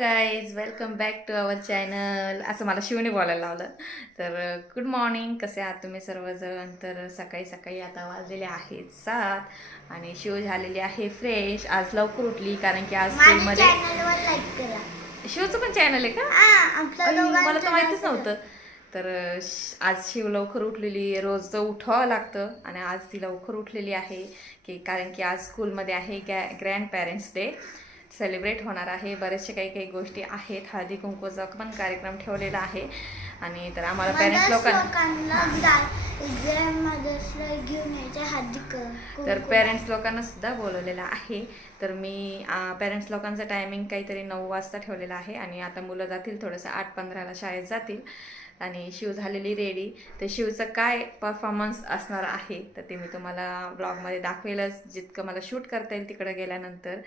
Guys, welcome back to our channel. असं मला शिवने बोलायला लावलं. तर गुड मॉर्निंग, कसे आहात तुम्ही सर्वजण. तर सकाळी सकाळी आता वाजलेले आहेत 7 आणि शिव झालेली आहे फ्रेश. आज लवकर उठली कारण की आज स्कूलमध्ये शिवचं पण चॅनल आहे का? मला तर माहितीच नव्हतं. तर आज शिव लवकर उठलेली. रोज उठावं लागतं आणि आज ती लवकर उठलेली आहे की कारण की आज स्कूलमध्ये आहे ग्रँड पॅरेंट्स डे सेलिब्रेट होणार आहे. बरेचसे काही गोष्टी आहेत. हळदी कुंकूचा पण कार्यक्रम ठेवलेला आहे आणि तर आम्हाला पॅरेंट्स लोकांना सुद्धा बोलवलेलं आहे. तर मी पॅरेंट्स लोकांचा टायमिंग काहीतरी 9 वाजता ठेवलेला आहे आणि आता मुलं जातील थोडंसं 8:15ला शाळेत जातील आणि शिव झालेली रेडी. तर शिवचं काय परफॉर्मन्स असणार आहे तर ते मी तुम्हाला ब्लॉगमध्ये दाखवेलच. जितकं मला शूट करता येईल तिकडं गेल्यानंतर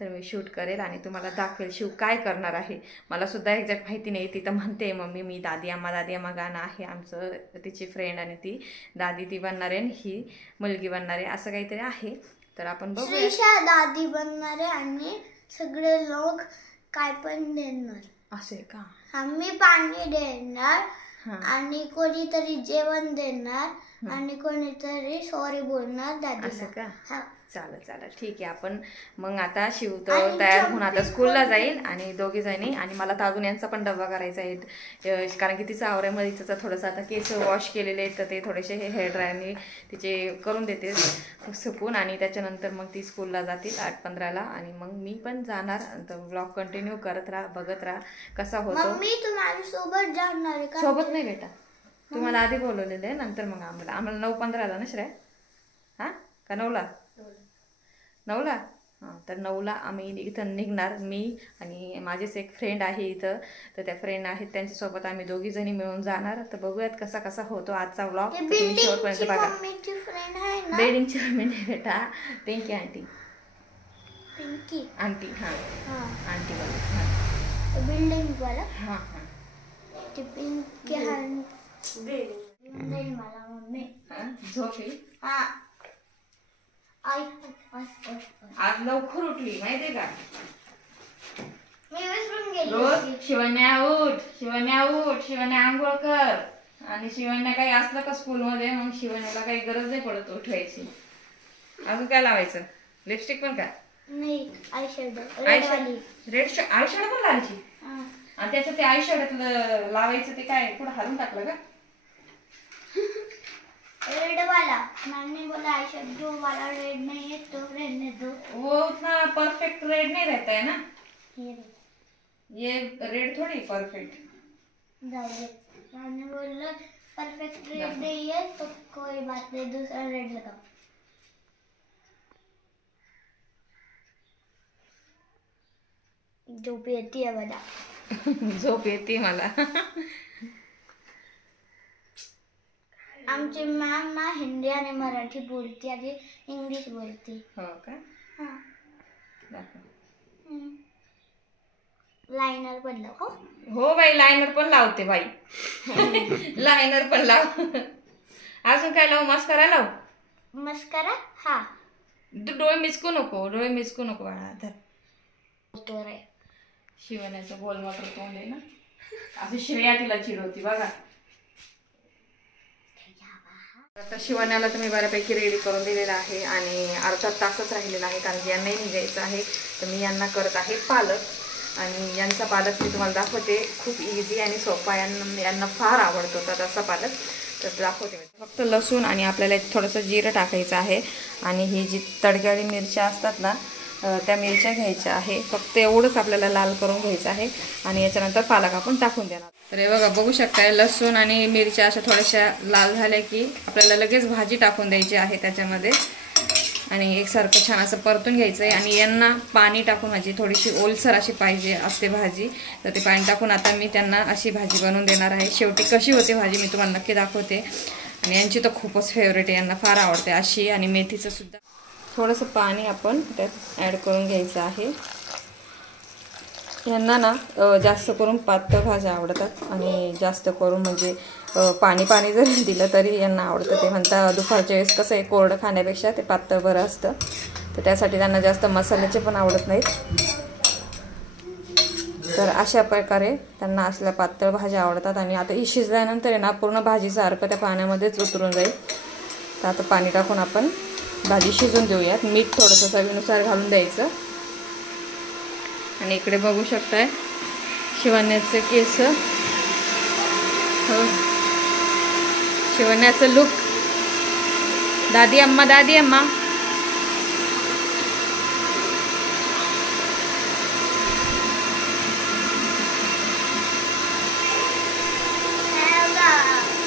तर मी शूट करेल आणि तुम्हाला दाखवेल शिव काय करणार आहे. मला सुद्धा एक्झॅक्ट माहिती नाही. ती तर म्हणते मम्मी मी दादी अम्मा गाणं आहे आमचं, तिची फ्रेंड आणि ती दादी ती बनणार आहे ही मुलगी बनणार आहे असं काहीतरी आहे. तर आपण बघूया. दादी बनणार आहे आणि सगळे लोक काय पण देणार असे का. आम्ही पाणी देणार आणि कोणीतरी जेवण देणार आणि कोणीतरी सॉरी बोलणार दादी. असं का. चालेल ठीक आहे. आपण मग आता शिव तर तयार होऊन आता स्कूलला जाईल आणि दोघे जणी आणि मला तर अजून यांचा पण डब्बा करायचा आहे कारण की तिचा आवऱ्यामध्ये तिचं थोडंसं आता केस वॉश केलेले आहेत तर ते थोडेसे हेअर ड्रायरने तिचे करून देते सुकून आणि त्याच्यानंतर मग ती स्कूलला जातील 8:15ला आणि मग मी पण जाणार. तर ब्लॉग कंटिन्यू करत राहा, बघत राहा कसा होतो. मी तुम्हाला सोबत जाणार आहे का? सोबत नाही बेटा, तुम्हाला आधी बोलवलेलं आहे नंतर मग आम्हाला 9:15ला ना श्रेया. हां का 9ला? 9ला. हां तर 9ला आम्ही इथं निघणार. मी आणि माझेच एक फ्रेंड आहे इथं तर त्या फ्रेंड आहेत त्यांच्यासोबत आम्ही दोघी जणी मिळून जाणार. तर बघूयात कसा होतो आजचा व्लॉग. शेवटपर्यंत बघा. बिल्डिंगची मम्मी नाही बेटा, पिंकी आंटी. आंटी हां आंटी बोला बिल्डिंग वाला. हां ते पिंकी बिल्डिंग मला मम्मी झोपी. हां आज लवकर उठली माहितीये का. मी विसरून गेली. रोज शिवण्या उठ शिवण्या आंघोळ कर आणि शिवण्या काही असलं का स्कूलमध्ये मग शिवण्याला काही गरज नाही पडत उठवायची. अजून काय लावायचं? लिपस्टिक पण का नाही आयशॅडो रेड आयशॅडो पण लावायची आणि त्याचं ते आयशॅडोत लावायचं ते काय पुढे हालून टाकलं का? रेड वाला मैंने बोला आईशैडो वाला रेड नहीं है तो रहने दो. वो उतना परफेक्ट रेड नहीं रहता है ना. ये रेड थोड़ी परफेक्ट. मैंने बोला परफेक्ट रेड नहीं है तो कोई बात नहीं दूसरा रेड लगाओ. झोप येते मला. झोप येते मला. आमची मॅम ना हिंदी आणि मराठी बोलते आणि इंग्लिश बोलते. हो का. लायनर पण लाव. हो बाई लायनर पण लावते बाई. लायनर पण लाव. अजून काय लावू? मस्करा लाव. मस्करा हा. डोळे मिचकू नको बाळा. शिवण्याचं गोल मोटर तोंड आहे ना असं श्रेया तिला चिडवती बघा. आता शिवण्याला तुम्ही बऱ्यापैकी रेडी करून दिलेला आहे आणि अर्धा तासच राहिलेला आहे कारण की यांनाही निघायचं आहे. तर मी यांना करत आहे पालक आणि यांचा पालक मी तुम्हाला दाखवते. खूप इझी आणि सोपा, यांना फार आवडतो तर तसा पालक. तर दाखवते मी. फक्त लसूण आणि आपल्याला थोडंसं जिरं टाकायचं आहे आणि ही जी तडक्यावाली मिरच्या असतात ना त्या मिरच्या घ्यायच्या आहे. फक्त एवढंच आपल्याला लाल करून घ्यायचं आहे आणि याच्यानंतर पालक आपण टाकून देणार. तर हे बघा बघू शकताय लसूण आणि मिरच्या अशा थोड्याशा लाल झाल्या की आपल्याला लगेच भाजी टाकून द्यायची आहे त्याच्यामध्ये आणि एकसारखं छान असं परतून घ्यायचं आहे. आणि यांना पाणी टाकून भाजी थोडीशी ओलसर अशी पाहिजे असते भाजी तर ते पाणी टाकून आता मी त्यांना अशी भाजी बनवून देणार आहे. शेवटी कशी होते भाजी मी तुम्हाला नक्की दाखवते. आणि यांची तर खूपच फेवरेट आहे, यांना फार आवडते अशी. आणि मेथीचं सुद्धा थोडंसं पाणी आपण त्यात ॲड करून घ्यायचं आहे. यांना ना जास्त करून पातळ भाज्या आवडतात आणि जास्त करून म्हणजे पाणी जरी दिलं तरी यांना आवडतं. ते म्हणता दुपारच्या वेळेस कसं आहे कोरडं खाण्यापेक्षा ते पातळ बरं असतं तर त्यासाठी त्यांना जास्त मसाल्याचे पण आवडत नाहीत. तर अशा प्रकारे त्यांना असल्या पातळ भाज्या आवडतात. आणि आता ही शिजल्यानंतर आहे ना पूर्ण भाजीचा अर्क त्या पाण्यामध्येच उतरून जाईल. तर आता पाणी टाकून आपण भाजी शिजून देऊयात. मीठ थोडंसं चवीनुसार घालून द्यायचं. आणि इकडे बघू शकताय शिवण्याचे केस, हो शिवण्याचं लुक. दादी अम्मा दादी अम्मा.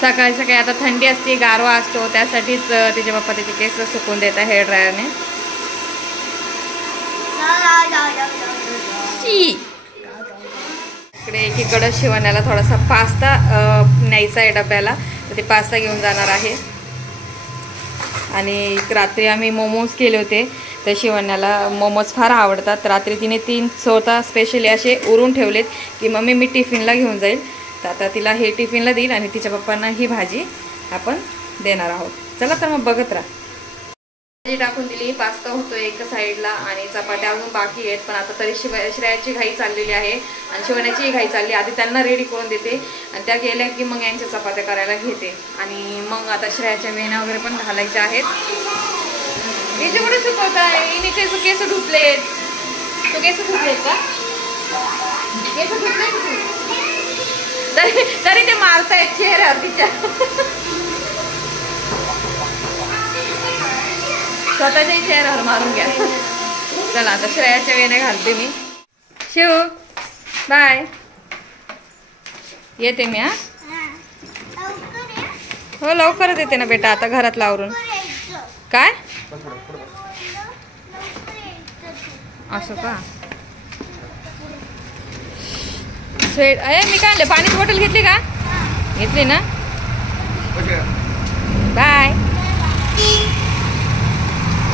सकाळी सकाळी आता थंडी असते, गारवा असतो, त्यासाठीच तिचे पप्पा त्याचे केस सुकून देतात हेअर ड्रायरने. इकडे एकीकडं शिवण्याला थोडासा पास्ता न्यायचा आहे डब्याला, तर ते पास्ता घेऊन जाणार आहे. आणि रात्री आम्ही मोमोज केले होते, तर शिवण्याला मोमोज फार आवडतात. रात्री तिने 3 स्वतः स्पेशली असे उरून ठेवलेत की मम्मी मी टिफिनला घेऊन जाईल. तर आता तिला हे टिफिनला देईल आणि तिच्या पप्पांना ही भाजी आपण देणार आहोत. चला तर मग बघत राहा. भाजी टाकून दिली, पास्ता होतोय एका साईडला आणि चपात्या अजून बाकी आहेत. पण आता तरी श्रेयाची घाई चाललेली आहे आणि शिवण्याचीही घाई चालली. आधी त्यांना रेडी करून देते आणि त्या गेल्या की मग यांच्या चपात्या करायला घेते. आणि मग आता श्रेयाच्या वेण्या वगैरे पण घालायच्या आहेत. हिचे कुठे सुकवत आहे? हिने केस धुतलेत. तो केस धुतलेत का? केस धुतलेत तरी ते मारतायत चेहऱ्यावर तिच्या. स्वतःच्याही चेहऱ्यावर मारून घ्या. चला आता श्रेयाच्या वेण्या घालते मी. शिव बाय, येते मी. हा हो लवकरच येते ना बेटा, आता घरातलं आवरून. काय असं का? स्वेट मी काय आणलं? पाण्याची बॉटल घेतली का? घेतली ना. बाय.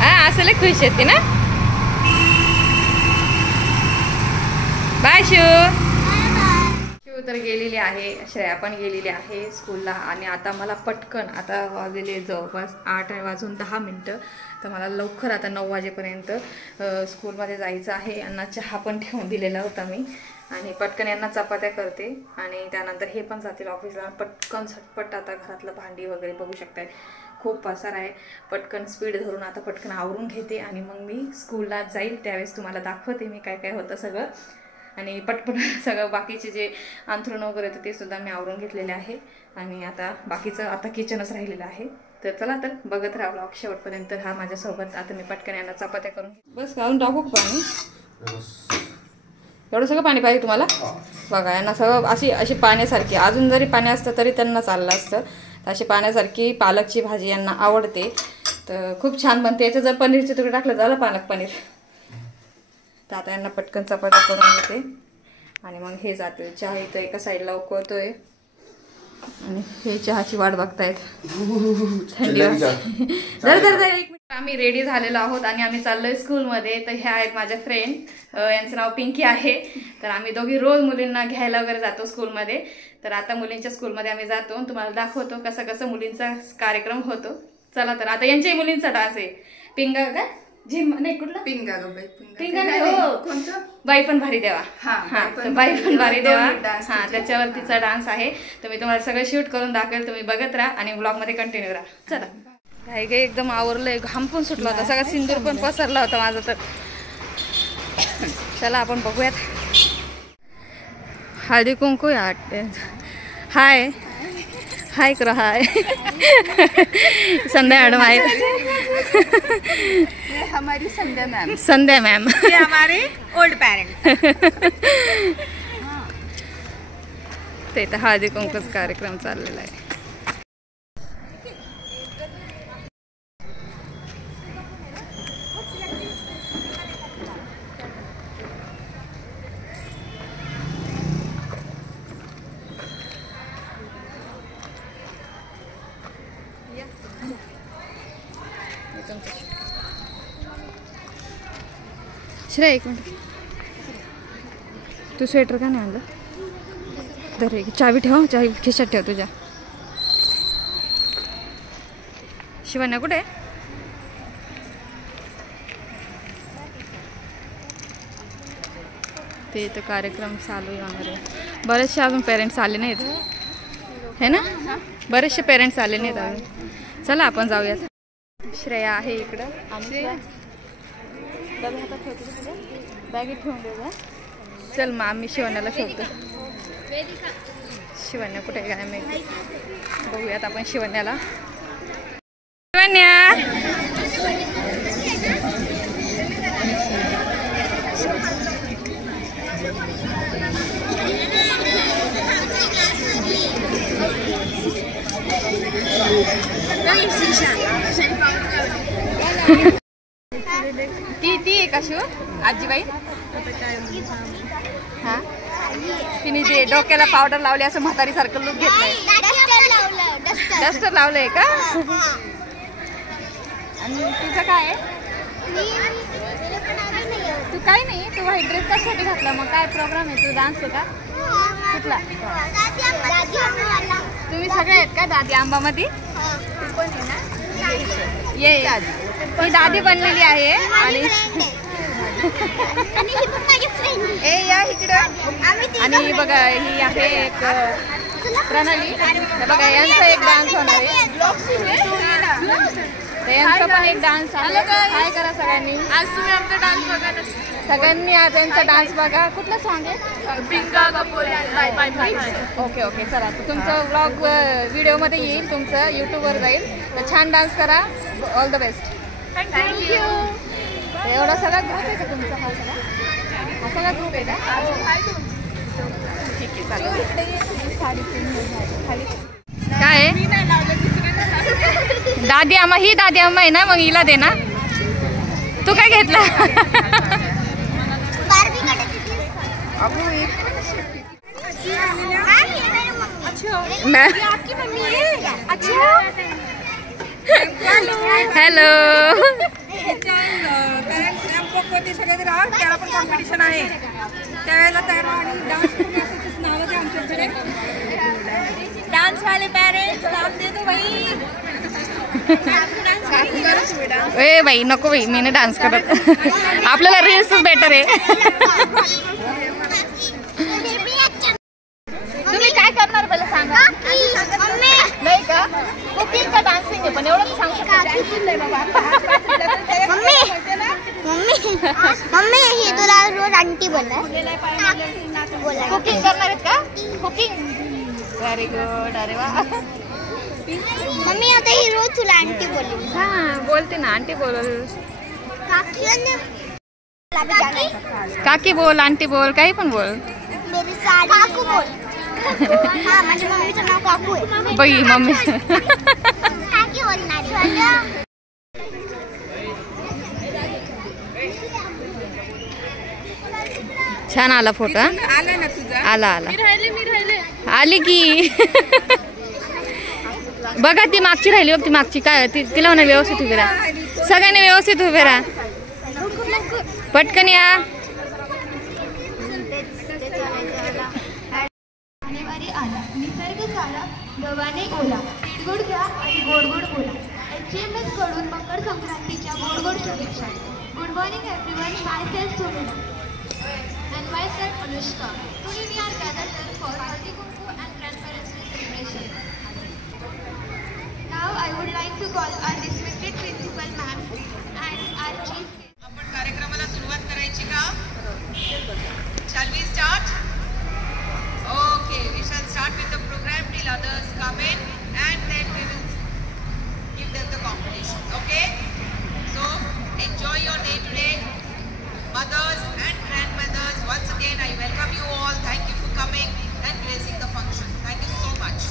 हा असं लय खुश येते ना. बाय शिव. शिव तर गेलेली आहे, श्रेया पण गेलेली आहे स्कूलला. आणि आता मला पटकन, आता वाजलेले जवळपास 8:10. तर मला लवकर आता 9 वाजेपर्यंत स्कूलमध्ये जायचं आहे. यांना चहा पण ठेवून दिलेला होता मी. आणि पटकन यांना चपात्या करते आणि त्यानंतर हे पण जातील ऑफिसला. पटकन झटपट आता घरातलं भांडी वगैरे बघू शकताय, खूप पसार आहे. पटकन स्पीड धरून आता पटकन आवरून घेते आणि मग मी स्कूलला जाईल. त्यावेळेस तुम्हाला दाखवते मी काय काय होतं सगळं. आणि पटपट सगळं बाकीचे जे अंथरुण वगैरे होतं ते सुद्धा मी आवरून घेतलेले आहे. आणि आता बाकीचं आता किचनच राहिलेलं आहे. तर चला तर बघत राहा ब्लॉग शेवटपर्यंत. हा माझ्यासोबत. आता मी पटकन यांना चपात्या करून बस घालून टाकू पाणी. एवढं सगळं पाणी पाहिजे तुम्हाला? बघा यांना सगळं अशी पाण्यासारखी, अजून जरी पाणी असतं तरी त्यांना चाललं असतं. अशी पाण्यासारखी पालकची भाजी यांना आवडते. तर खूप छान बनते. याचं जर पनीरचे तुकडे टाकलं झालं पालक पनीर. तर आता यांना पटकन चपात्या करून घेते आणि मग हे जाते. चहा इथं एका साईडला उकळतोय आणि हे चहाची वाट बघतायत. थंडी वाजते. जर एक मिनिट. आम्ही रेडी झालेलो आहोत आणि आम्ही चाललोय स्कूलमध्ये. तर ह्या आहेत माझ्या फ्रेंड, यांचं नाव पिंकी आहे. तर आम्ही दोघी रोज मुलींना घ्यायला वगैरे जातो स्कूलमध्ये. तर आता मुलींच्या स्कूलमध्ये आम्ही जातो, तुम्हाला दाखवतो कसं मुलींचा कार्यक्रम होतो. चला तर आता यांच्याही मुलींचा डान्स आहे. पिंगा का झिम नाही कुठला? पिंगा ग बाई. पिंगा हो कोणतं? बाई पण भारी देवा. हा बाई पण भारी देवा. हा त्याच्यावरतीचा डान्स आहे. तर मी तुम्हाला सगळं शूट करून दाखवेल. तुम्ही बघत राहा आणि ब्लॉग मध्ये कंटिन्यू राहा. चला. काही काही एकदम आवरलंय, घाम पण सुटला होता, सगळा सिंदूर पण पसरला होता माझा. तर चला आपण बघूयात. हळदी कुंकू हाय हाय करा. हाय संध्या मॅडम आहे. हमारी संध्या मॅम हमारे ओल्ड पेरेंट्स. ते तर हळदी कुंकूच कार्यक्रम चाललेला आहे. श्रेय एक मिनिट, तू स्वेटर का नाही आणलं? तर चावी ठेव, चावी खिशात ठेव तुझ्या. शिवान्या कुठे? ते इथं कार्यक्रम चालू आहे वगैरे. बरेचसे अजून पेरेंट्स आले नाहीत है ना, बरेचसे पेरेंट्स आले नाहीत अजून. चला आपण जाऊयात. श्रेया आहे इकडं आणि बॅगेत ठेवून देऊ. चल मग आम्ही शिवण्याला शोधतो. शिवण्या कुठे काय माहिती, बघूयात आपण शिवण्याला. शिवण्या ती आहे का शिव आजीबाई? हा तिने ते डोक्याला पावडर लावली असं म्हातारी सारखं लुक घेतलंय. डस्टर लावलंय का? आणि तुझं काय आहे? तू काय नाही, तू व्हाईट ड्रेस कशासाठी घातला? मग काय प्रोग्राम आहे? तू डान्स आहे का? कुठला? तुम्ही सगळे आहेत का दादी आंबामध्ये? तू पण आहे ना? ये ती दादी बनलेली आहे आणि ए या इकडं. आणि बघा ही आहे एक प्रणाली. बघा यांचा एक डान्स होणार आहे, यांचा पण एक डान्स आहे. काय करा सगळ्यांनी, आज तुम्ही आमचा डान्स बघा. सगळ्यांनी आज यांचा डान्स बघा. कुठला सॉन्ग आहे? ओके ओके चला, तुमचं व्लॉग व्हिडिओमध्ये येईल, तुमचं यूट्यूबवर जाईल. तर छान डान्स करा. All the best. थँक्यू. एवढा सगळा ग्रुप आहे का तुमचा? हा सगळा ग्रुप आहे का? ठीक आहे चालेल. काय दादी आम्हा, ही दादी आम्हा आहे ना, मग हिला दे ना. तू काय घेतला? हॅलो. त्याला पण कॉम्पिटिशन आहे, त्यावेळेला तयार नाव द्या आमच्याकडे. डान्स वाले पेरेंट्स नाम दे दो भाई. ए बाई नको बाई, मी नाही डान्स करत. आपल्याला रील्सच बेटर आहे. तुम्ही काय करणार पहिलं सांगा. नाही का कुकिंगचा डान्सिंग आहे, पण एवढं सांगू मम्मी ही तुला रोज आंटी बोला. कुकिंग करणार आहेत का? Cooking very good. अरे वा. मम्मी आता ही रोज तुला आंटी बोलेल. हा बोलते ना, आंटी बोल. काकी बोल, आंटी बोल, काही पण बोल. काकू बोल. हा माझ्या मम्मीचं नाव काकू आहे. बाई मम्मी काकी बोलणार. छान आला फोटो. आला ना तुझा? आला आला मी राहिले आली की. बघा ती मागची राहिली बघ, ती मागची काय तिला म्हणा व्यवस्थित उभे राहा. सगळ्यांनी व्यवस्थित उभे राहा. पटकन या. निसर्ग सारा गव्हाने ओला. तिळगुळ घ्या आणि गोड गोड बोला. HMS कडून मकर संक्रांतीच्या गोड गोड शुभेच्छा. Good morning everyone. My self Sumina and myself Anushka. Today we are gathered here for Hati Kumku and Grandparents celebration. Now I would like to call our respected principal ma'am and our chief. आपण कार्यक्रमाला सुरुवात करायची का? Shall we start? Okay, we shall start with the program till others come in and then we will give them the competition. Okay? So enjoy your day today. Mothers and grandmothers, once again I welcome you all. Thank you for coming and gracing the function. Thank you so much.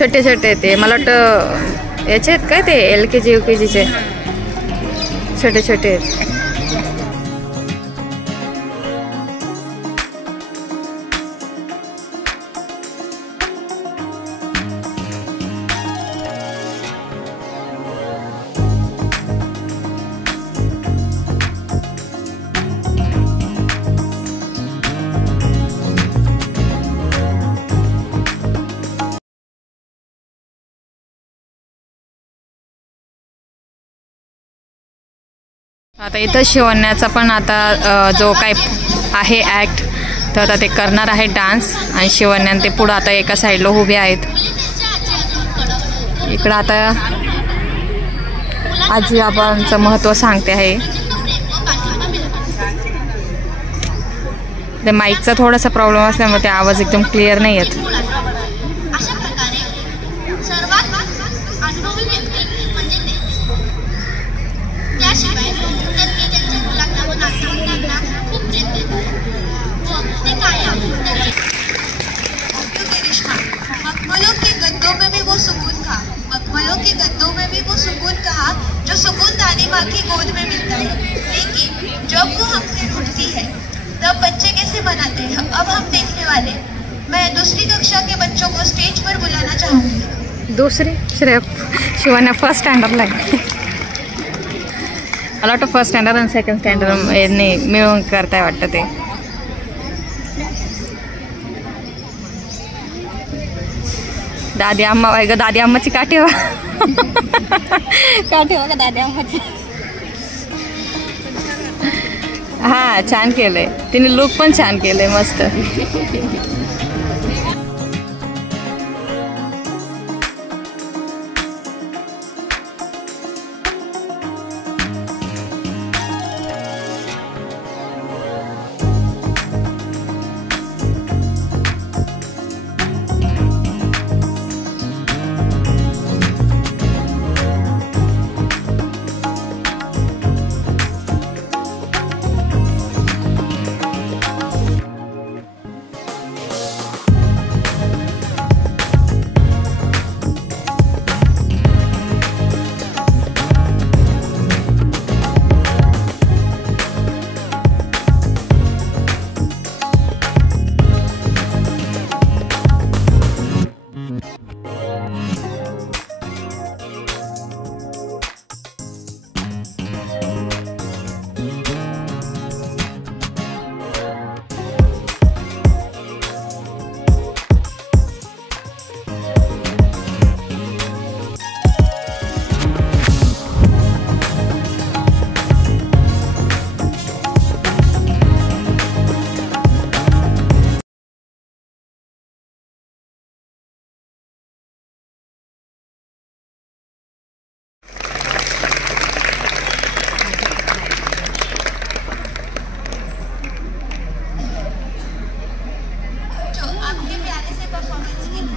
छोटे छोटे ते मला वाटतं याचे आहेत काय ते LKG UKG चे छोटे छोटे आहेत. आता इथं शिवण्याचा पण आता जो काय आहे ॲक्ट, तर आता ते करणार आहे डान्स. आणि शिवण्यान ते पुढं आता एका साईडला उभे आहेत. इकडं आता आजी आबांचं महत्त्व सांगते आहे. ते माईकचा थोडासा प्रॉब्लेम असल्यामुळे ते आवाज एकदम क्लिअर नाही येत. अशा प्रकारे सर्वात अनुभवी व्यक्ती म्हणजे त्याशिवाय त्यांनी त्यांच्या मुलांना व नातवंडांना खूप प्रेम दिले व ते कायम मखमलों के गद्दों में भी वो सुकून था, मखमलों के गद्दों में भी वो सुकून कहा जो सुकून दादी माँ की गोद में मिलता है. लेकिन जब वो हमसे रूठती है तब बच्चे कैसे बनाते हैं अब हम देखने वाले. मैं दूसरी कक्षा के बच्चों को स्टेज पर बुलाना चाहूँगी. दुसरी शिवण्या फर्स्ट स्टँडर्डला आहे. मला वाटतं फर्स्ट स्टँडर्ड आणि सेकंड स्टँडर्ड यांनी मिळून करताय वाटतं ते. दादी अम्मा आहे ग, दादी अम्माची काठी हो. काठी हो का दादी अम्माची. हा छान केलंय तिने, लुक पण छान केलंय मस्त.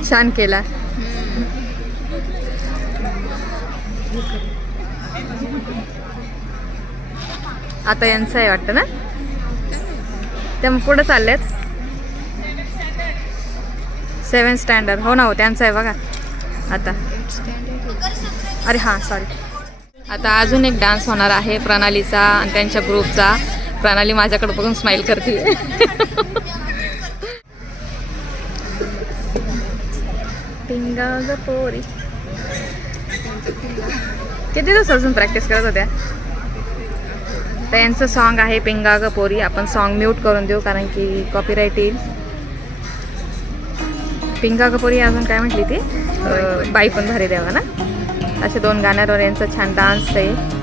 छान केला. आता यांचं आहे वाटतं ना, त्या पुढे चाललेत. 7th स्टँडर्ड हो ना, हो त्यांचं आहे बघा आता. अरे हां सॉरी. आता अजून एक डान्स होणार आहे प्रणालीचा आणि त्यांच्या ग्रुपचा. प्रणाली माझ्याकडे बघून स्माइल करते. पिंगा ग पोरी. किती दिवसापासून प्रॅक्टिस करत होत्या. त्यांचं सॉन्ग आहे पिंगा ग पोरी. आपण सॉन्ग म्यूट करून देऊ कारण की कॉपीराईट येईल. पिंगा ग पोरी अजून काय म्हटली ती, बाई पण भारी द्यावा ना, असे 2 गाण्यांवर यांचा छान डान्स आहे.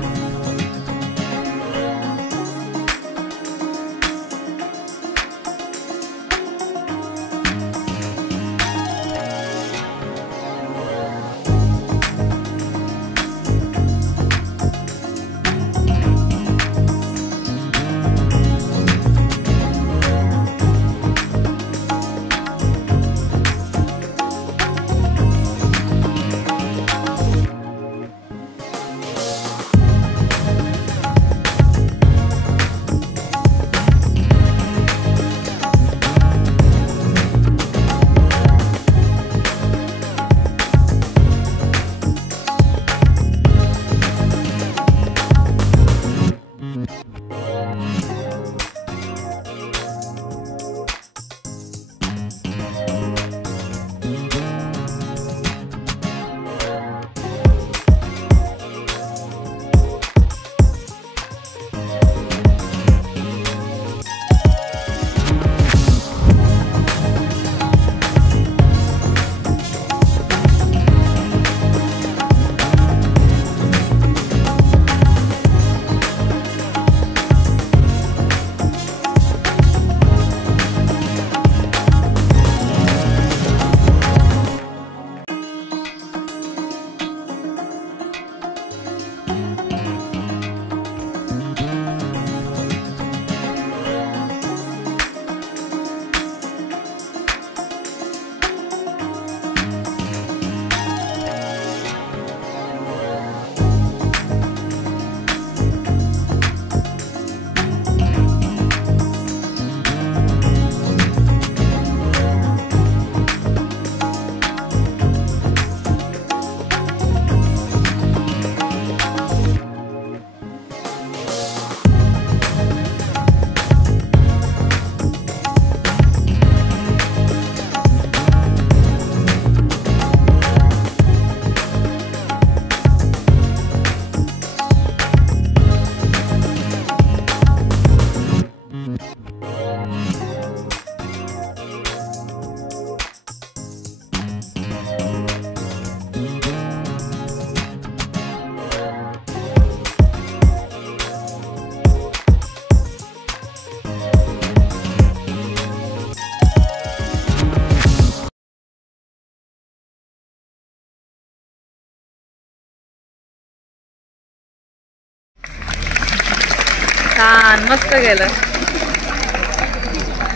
छान, मस्त गेलं,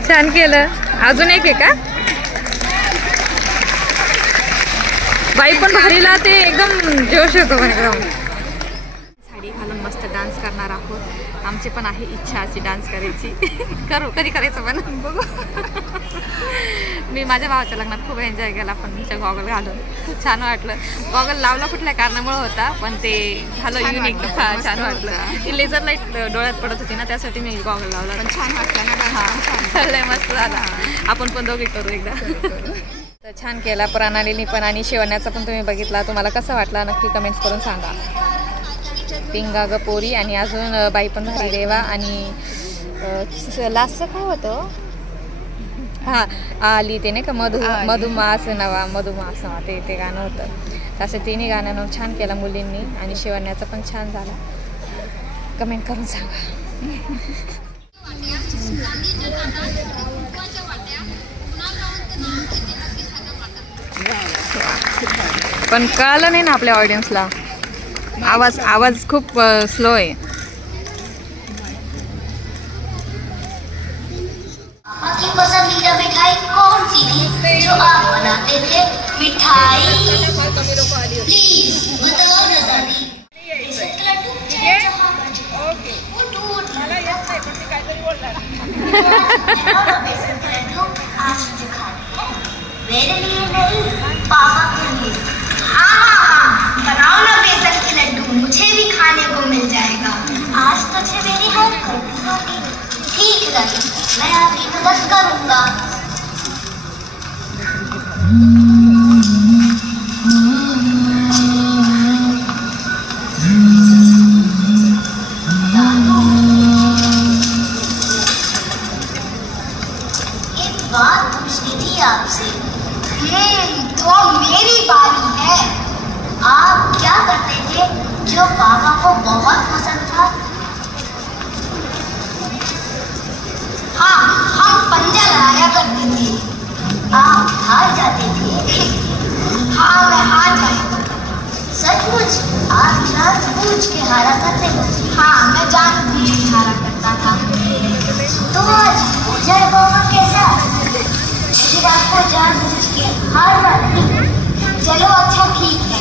छान केलं. अजून एक आहे का? बाई पण भारीला ते एकदम जोश येतो एकदम. साडी घालून मस्त डान्स करणार आहोत. आमची पण आहे इच्छा अशी डान्स करायची. करू, कधी करायचं पण बघू. मी माझ्या भावाच्या लग्नात खूप एन्जॉय केला पण तुमच्या गॉगल घालून. खूप छान वाटलं. गॉगल लावला कुठल्या कारणामुळे होता पण ते झालं युनिक. छान वाटलं. ती लेझर लाईट डोळ्यात पडत होती ना त्यासाठी मी गॉगल लावला. पण छान वाटलं ना. हां, चाललंय, मस्त झाला. आपण पण दोघे करू एकदा. तर छान केला प्रणालीनी पण आणि शिवण्याचा पण तुम्ही बघितला. तुम्हाला कसं वाटला नक्की कमेंट्स करून सांगा. पिंगा ग पोरी आणि अजून बाई पण भारी रेवा आणि लास्टचं काय होतं? हां, आली ते नाही का मधुमास नवा ते गाणं होतं. तसं तिन्ही गाण्यांवर छान केला मुलींनी आणि शिवण्याचा पण छान झाला. कमेंट करून सांगा. पण कळलं नाही ना आपल्या ऑडियन्सला. आवाज खूप स्लो आहे. आपकी पसंदीदा मिठाई कौन सी थी जो आप बनाते थे? मिठाई प्लीज बताओ ना दादी. बेसन के लड्डू, ओके, बेसन के लड्डू आज दिखाते हैं. मेरे लिए नहीं, पापा के लिए. हाँ, बनाओ ना बेसन के लड्डू, मुझे भी खाने को मिल जाएगा. आज तुझे मेरी हेल्प करनी होगी. ठीक है दादी, मैं आपकी मदद करूंगा. एक बात पूछनी थी आपसे. तो मेरी बारी है. आप क्या करते थे जो पापा को बहुत पसंद था? हाँ, हम पंजा लड़ाया करते थे. आप हार जाते थे? हाँ, मैं हार जाया करता था. सचमुच? आप जानबूझ के हारा करते हो? हाँ, मैं जानबूझ के हारा करता था. तो आज हो जाए पापा कैसा? फिर आपको जानबूझ के हारना नहीं. चलो अच्छा ठीक है.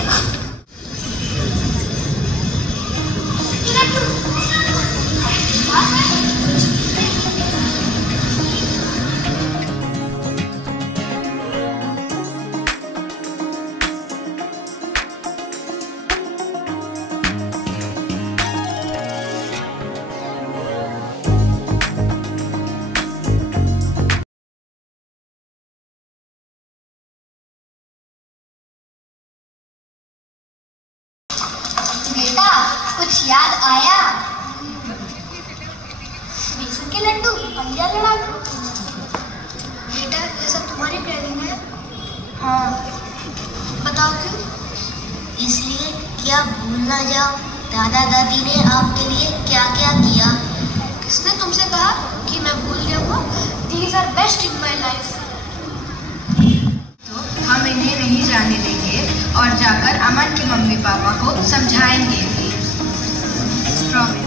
बेटा, कुछ याद आया? बेसन के लड्डू, पंजा लड़ा दो. बेटा, ये सब तुम्हारी प्लानिंग है? हाँ. बताओ क्यों? इसलिए कि आप भूल ना जाओ दादा दादी ने आपके लिए क्या क्या किया. किसने तुमसे कहा कि मैं भूल जाऊंगा? These are best in my life. हम इन्हें नहीं जाने देंगे और जाकर अमन के मम्मी पापा को समझाएंगे भी. प्रॉमिस.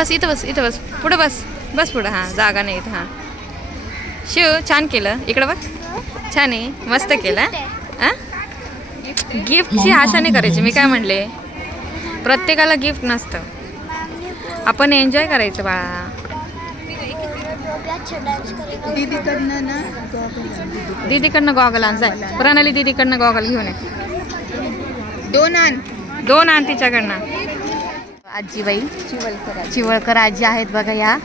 इथं बस पुढं बस पुढं. हां, जागा नाही इथं. हां, शिव छान केलं. इकडं बघ, छान आहे, मस्त केलं. हां, गिफ्टची आशा नाही करायची. मी काय म्हणले, प्रत्येकाला गिफ्ट नसतं. आपण एन्जॉय करायचं बाळा. दीदीकडनं गॉगल आण जाय. प्रणाली दीदीकडनं गॉगल घेऊन ये. 2 आण तिच्याकडनं. आजीबाई चिवळकर आजी आहेत बघा. या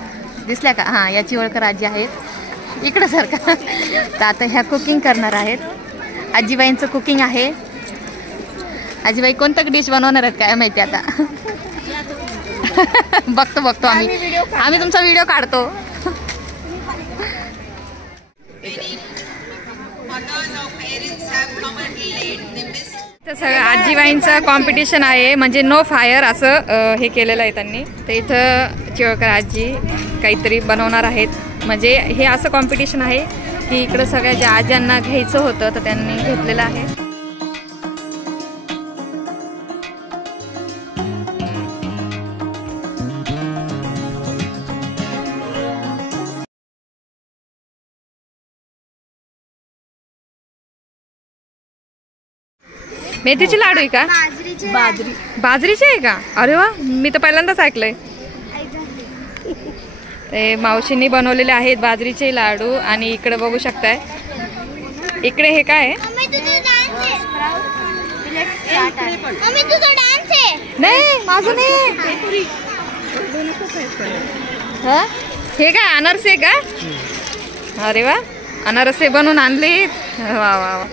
दिसल्या का? हां, या चिवळकर आजी आहेत. इकडं सारखा. तर आता ह्या कुकिंग करणार आहेत. आजीबाईंचं कुकिंग आहे. आजीबाई कोणतं डिश बनवणार आहेत काय माहिती आता. बघतो आम्ही तुमचा व्हिडिओ काढतो. सगळं आजीबाईंचं कॉम्पिटिशन आहे, म्हणजे नो फायर असं हे केलेलं आहे त्यांनी. तर इथं चिवळकर आजी काहीतरी बनवणार आहेत. म्हणजे हे असं कॉम्पिटिशन आहे की इकडं सगळ्या ज्या आज्यांना घ्यायचं होतं तर त्यांनी घेतलेलं आहे. मेथीचे लाडू आहे का? बाजरीचे आहे का? अरे वा, मी तर पहिल्यांदाच ऐकलंय. ते मावशींनी बनवलेले आहेत बाजरीचे लाडू. आणि इकडे बघू शकताय, इकडे हे काय आहे? नाही माझं नाही. हे काय अनारसे आहे का? अरे वा, अनारसे बनवून आणलीत. वा वा वा.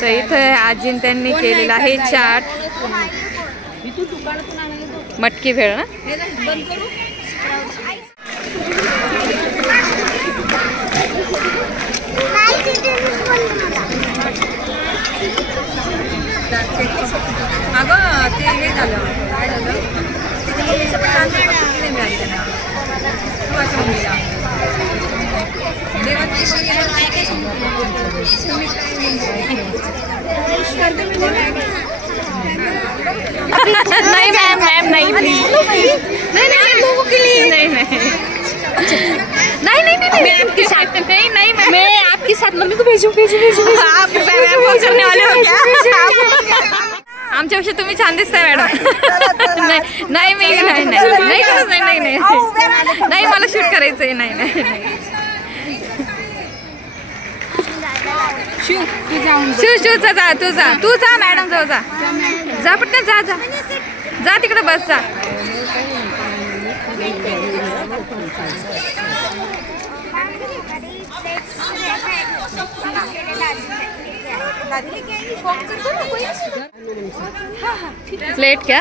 तर इथं आजीन त्यांनी केलेलं आहे चाट, मटकी भेळ ना. अगं ते हे झालं, काय झालं, नहीं मैम मैम नहीं प्लीज नहीं नहीं लोगों के लिए नहीं नहीं नहीं नहीं मैं आपके साथ नहीं नहीं मैं आपके साथ मम्मी को भेजूं आप फोन करने वाले हो क्या? आमच्यापेक्षा तुम्ही छान दिसताय मॅडम. नाही मी नाही नाही करत नाही नाही नाही मला शूट करायचंय. नाही नाही शू जा तू जा मॅडम जाऊ जा पटकन जा तिकडे बस जा. प्लेट क्या?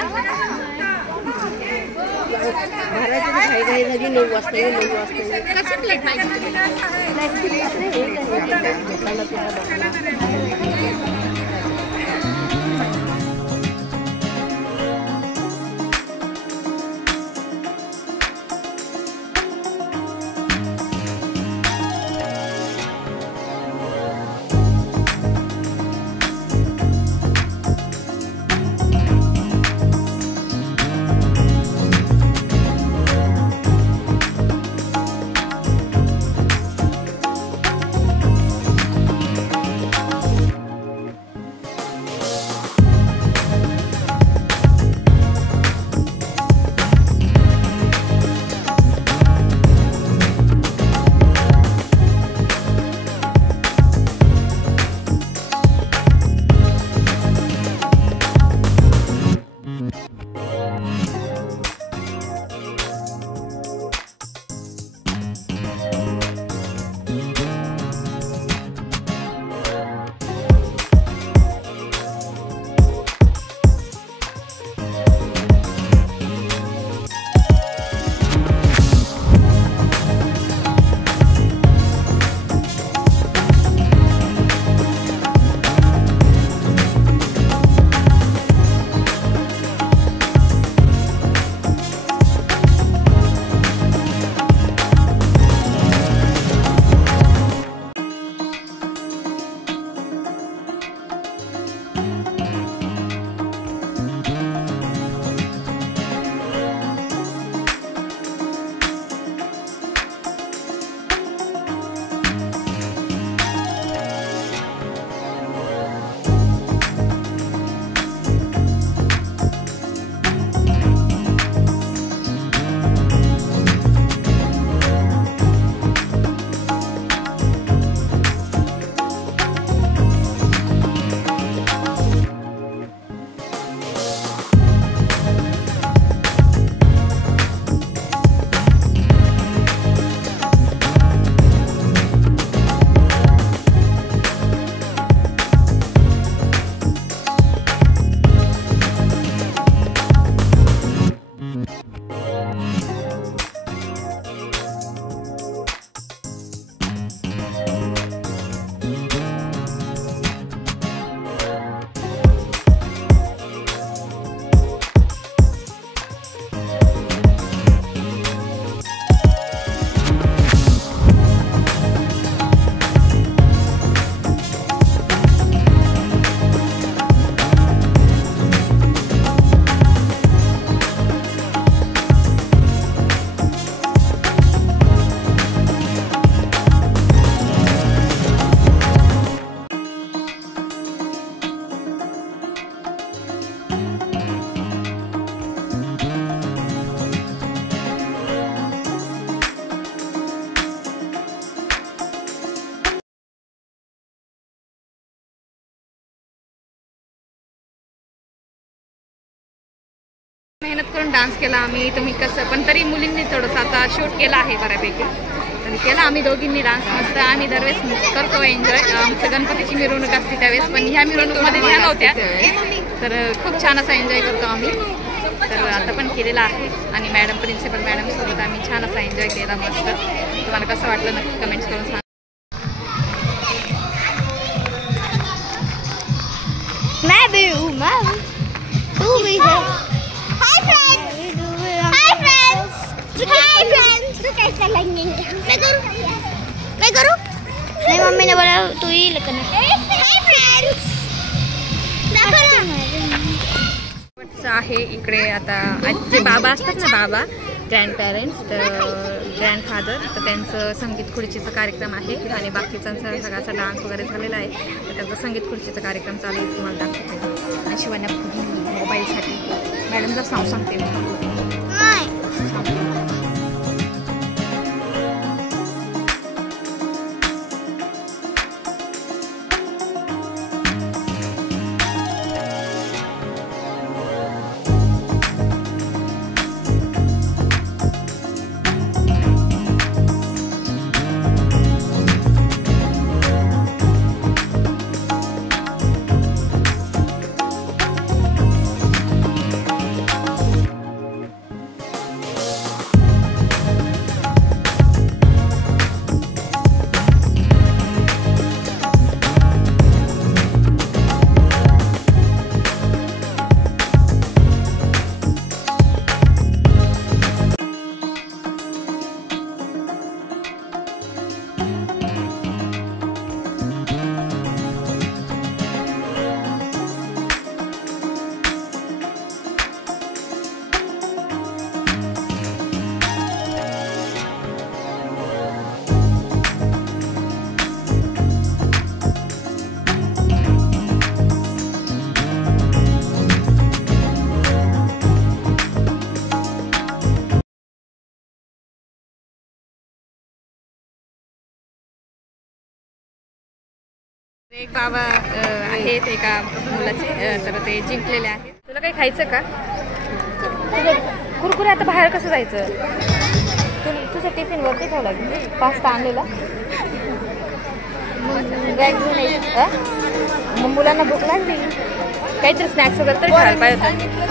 मेहनत करून डान्स केला आम्ही, तुम्ही कसं पण तरी मुलींनी थोडंसं आता शूट केला आहे बऱ्यापैकी. आणि केला आम्ही दोघींनी डान्स मस्त. आम्ही दरवेळेस करतो एन्जॉय. आमचं गणपतीची मिरवणूक असते त्यावेळेस, पण ह्या मिरवणूकमध्ये ह्या नव्हत्या, तर खूप छान असा एन्जॉय करतो आम्ही. तर आता पण केलेला आहे. आणि मॅडम प्रिन्सिपल मॅडमसोबत आम्ही छान असा एन्जॉय केला मस्त. तुम्हाला कसं वाटलं नक्की कमेंट्स करून सांगा. मैं भी हूँ, तू भी है. Hi friends, hi friends, hi friends. तू कैसा लगेंगे? मैं करूँ? नहीं, मम्मी ने बोला तू ही लगना. Hi friends. आहे इकडे आता जे बाबा असतात ना, बाबा ग्रँडपेरेंट्स, तर ग्रँडफादर, तर त्यांचं संगीत खुर्चीचा कार्यक्रम आहे. आणि बाकीच्यांचा सगळाचा डान्स वगैरे झालेला आहे. तर त्यांचा संगीत खुर्चीचा कार्यक्रम चालू आहे, तुम्हाला दाखवते. आणि शिवान्या मोबाईलसाठी मॅडमला सांगते एक बाबा आहेत एका मुलाचे, तर ते जिंकलेले आहेत. तुला काही खायचं का? कुरकुरे आता बाहेर कसं जायचं? तुझ्या टिफिनवरती ठेवला की पास्ता आणलेला, मग बॅग घेऊन यायचं. मग मुलांना भूक लागली, काहीतरी स्नॅक्स वगैरे तरी खायला पाहिजे.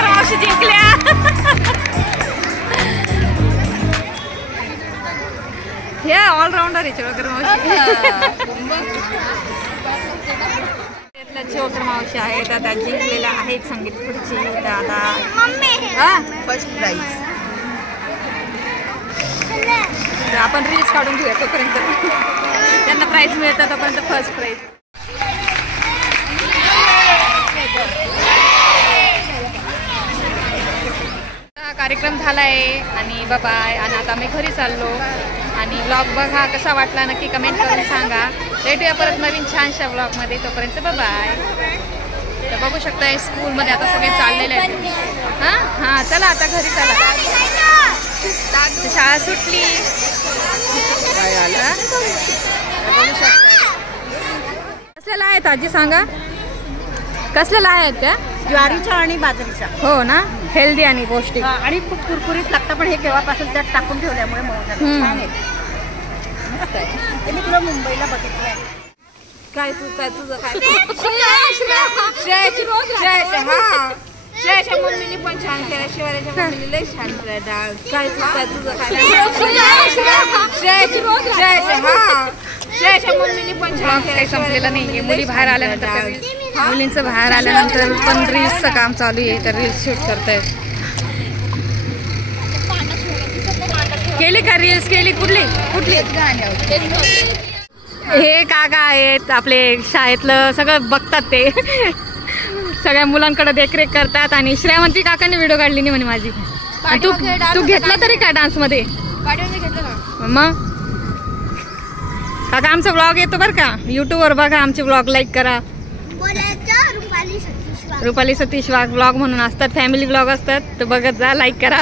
मावशी जिंकल्या. हे ऑलराऊंडर आहे चिवकर मावशी. चिवकर मावशी आहेत, आता जिंकलेल्या आहेत संगीत खुर्ची. आता फर्स्ट प्राइज. आपण रील्स काढून घेऊया तोपर्यंत. त्यांना प्राईज मिळतं तोपर्यंत फर्स्ट प्राईज. कार्यक्रम झाला आहे आणि बाय. आणि आता आम्ही घरी चाललो. आणि ब्लॉग बघा कसा वाटला नक्की कमेंट करून सांगा. भेटूया परत नवीन छानशा ब्लॉगमध्ये. तोपर्यंत बाय. तर बघू शकता स्कूलमध्ये आता सगळे चाललेले आहेत. हां चला आता घरी चला. शाळा सुटली. बघू शकता कसलेला आहेत आजी सांगा, कसलेला आहेत त्या? ज्वारीच्या आणि बाजरीच्या. हो ना, हेल्दी आणि पौष्टिक आणि खूप कुरकुरीत लागतं. पण हे केव्हापासून त्यात टाकून ठेवल्यामुळे छान आहे. मी तुला मुंबईला बघितलंय. काय तुझं काय श्रेयाच्या मम्मीने पण छान केलं, शिवाऱ्याच्या मम्मीने लय छान केलं डान्स. काय तुझं काय श्रेयाच्या मम्मीने पण छान काही संपलेलं नाहीये. मुली बाहेर आल्यानंतर, मुलींचं बाहेर आल्यानंतर पण रील्सचं काम चालू आहे, तर रील्स शूट करतायत. केली का रील्स? केली कुठली कुठली? हे काका आहेत आपले शाळेतलं, सगळं बघतात ते. सगळ्या मुलांकडे देखरेख करतात. आणि श्रेयवंती काकांनी व्हिडिओ काढली नाही म्हणे माझी. तू घेतला तरी का डान्स मध्ये? मग काका आमचा ब्लॉग येतो बरं का, युट्यूबवर बघा आमचे ब्लॉग, लाईक करा. रुपाली सतीश वाघ ब्लॉग म्हणून असतात, फॅमिली ब्लॉग असतात, तर बघत जा, लाईक करा.